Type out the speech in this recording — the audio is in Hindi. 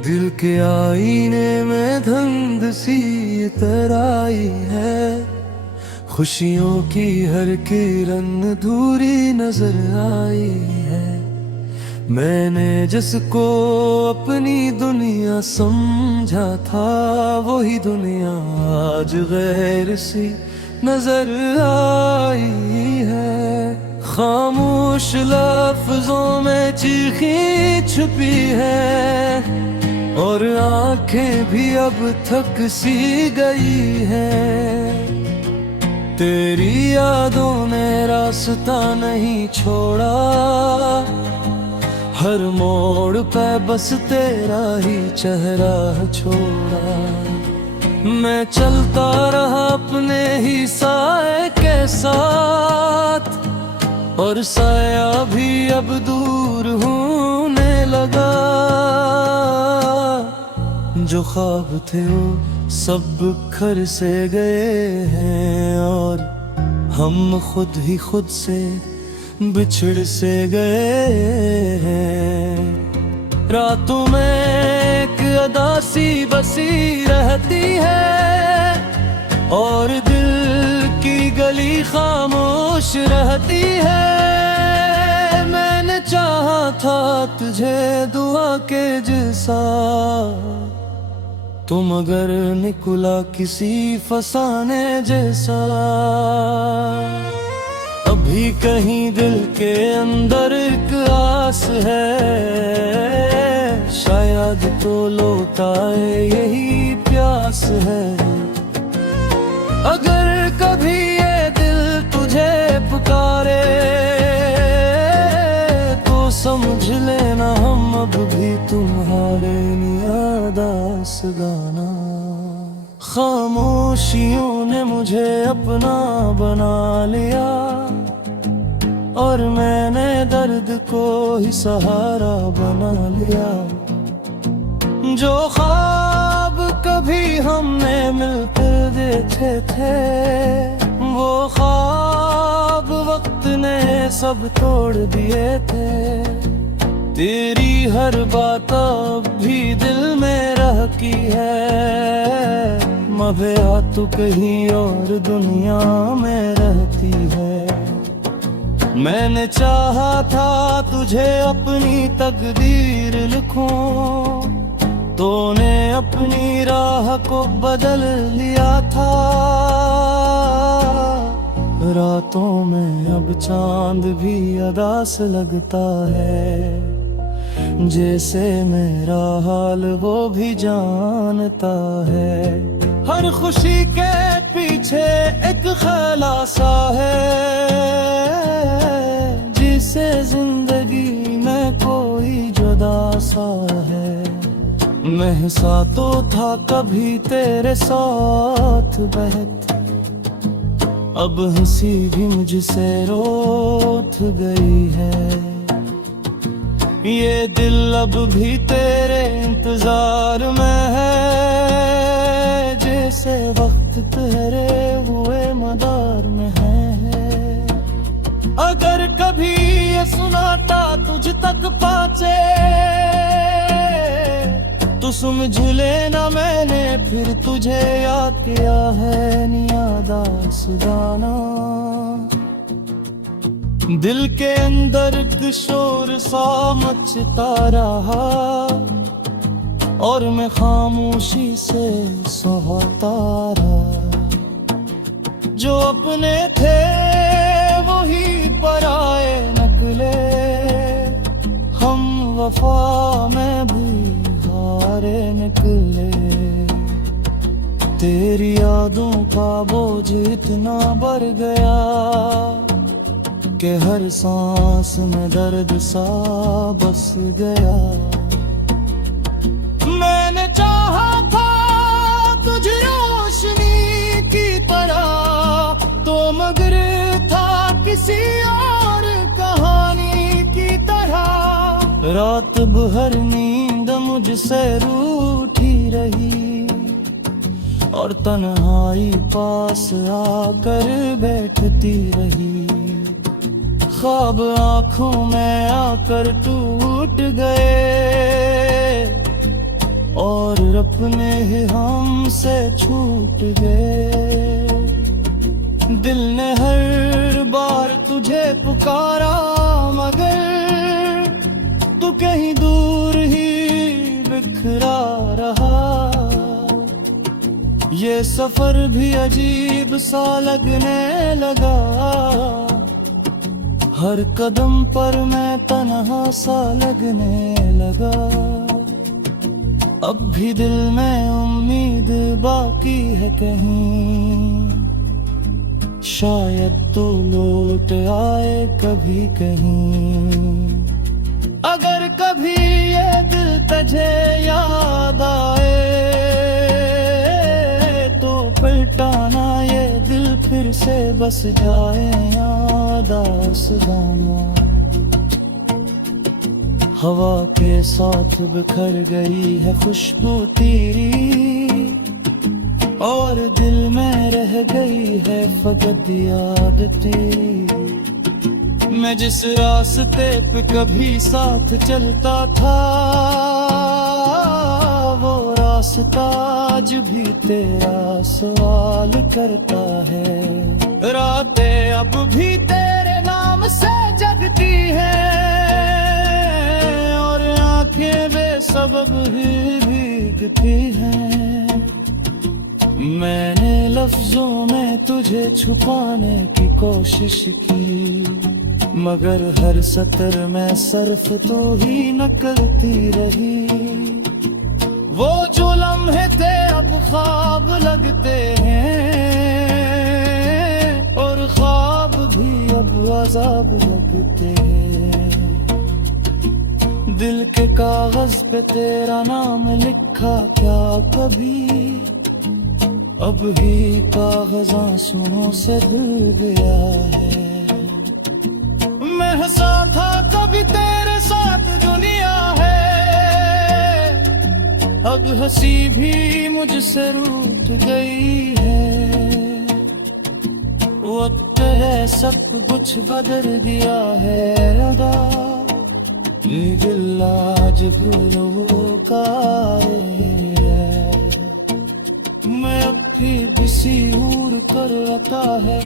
दिल के आईने में धुंध सी इतर आई है, खुशियों की हर किरण अधूरी नजर आई है। मैंने जिसको अपनी दुनिया समझा था, वही दुनिया आज गैर सी नजर आई है। खामोश लफ्जों में चीखी छुपी है, और आंखें भी अब थक सी गई है। तेरी यादों ने रास्ता नहीं छोड़ा, हर मोड़ पे बस तेरा ही चेहरा छोड़ा। मैं चलता रहा अपने ही साए के साथ, और साया भी अब दूर होने लगा। जो ख्वाब थे वो सब बिखर से गए हैं, और हम खुद ही खुद से बिछड़ से गए हैं। रातों में एक अदासी बसी रहती है, और दिल की गली खामोश रहती है। मैंने चाहा था तुझे दुआ के जैसा, तुम अगर निकला किसी फसाने जैसा। अभी कहीं दिल के अंदर एक आस है, शायद तो लौटाए यही प्यास है। अगर कभी ये दिल तुझे पुकारे, तो समझ लेना हम अब भी तुम्हारे नियादास गाना। खामोशियों ने मुझे अपना बना लिया, और मैंने दर्द को ही सहारा बना लिया। जो ख्वाब कभी हमने मिलकर देखे थे, वो ख्वाब वक्त ने सब तोड़ दिए थे। तेरी हर बात अब भी दिल में रहती है, मगर तू कहीं और दुनिया में रहती है। मैंने चाहा था तुझे अपनी तकदीर लिखूं, तूने अपनी राह को बदल लिया था। रातों में अब चांद भी अदास लगता है, जैसे मेरा हाल वो भी जानता है। हर खुशी के पीछे एक ख्यालासा है, जिसे जिंदगी में कोई जुदा सा है। महसा तो था कभी तेरे साथ बहत, अब हंसी भी मुझसे रोठ गई है। ये दिल अब भी तेरे इंतजार में है, जैसे वक्त तेरे हुए मदार में है। अगर कभी ये सुनाता तुझ तक पहुंचे, तो समझ लेना मैंने फिर तुझे याद किया है नियादास गाना। दिल के अंदर एक शोर सा मचता रहा, और मैं खामोशी से सोता रहा। जो अपने थे वही पराए निकले, हम वफा में भी हारे निकले। तेरी यादों का बोझ इतना बढ़ गया, कि हर सांस में दर्द सा बस गया। मैंने चाहा था तुझ रोशनी की तरह, तो मगर था किसी और कहानी की तरह। रात भर नींद मुझसे रूठी रही, और तन्हाई पास आकर बैठती रही। ख्वाब आंखों में आकर टूट गए, और अपने ही हमसे छूट गए। दिल ने हर बार तुझे पुकारा, मगर तू कहीं दूर ही बिखरा रहा। ये सफर भी अजीब सा लगने लगा, हर कदम पर मैं तन्हा सा लगने लगा। अब भी दिल में उम्मीद बाकी है कहीं, शायद तू लौट आए कभी कहीं। अगर कभी ये दिल तुझे याद आए तो पलटाना ये दिल फिर से बस जाए याद आसमां। हवा के साथ बिखर गई है खुशबू तेरी, और दिल में रह गई है फकत याद तेरी। मैं जिस रास्ते पे कभी साथ चलता था, वो रास्ता आज भी तेरा सवाल करता है। रातें अब भी तेरे नाम से जगती हैं, और आंखें बेसबब ही भीगती हैं। मैंने लफ्जों में तुझे छुपाने की कोशिश की, मगर हर सतर में सर्फ तो ही नकलती रही। वो जो लम्हे थे अब ख्वाब लगते हैं, और ख्वाब भी अब अज़ाब लगते हैं। दिल के कागज पे तेरा नाम लिखा क्या कभी, अब ही कागज आंसुओं से धुल गया है। मैं हंसा था कभी तेरे साथ दुनिया है, अब हंसी भी मुझसे रूठ गई है। वक्त है सब कुछ बदल दिया है रदा, ये दिल आज भूलों का है। मैं अब भी किसी और कर रहा है।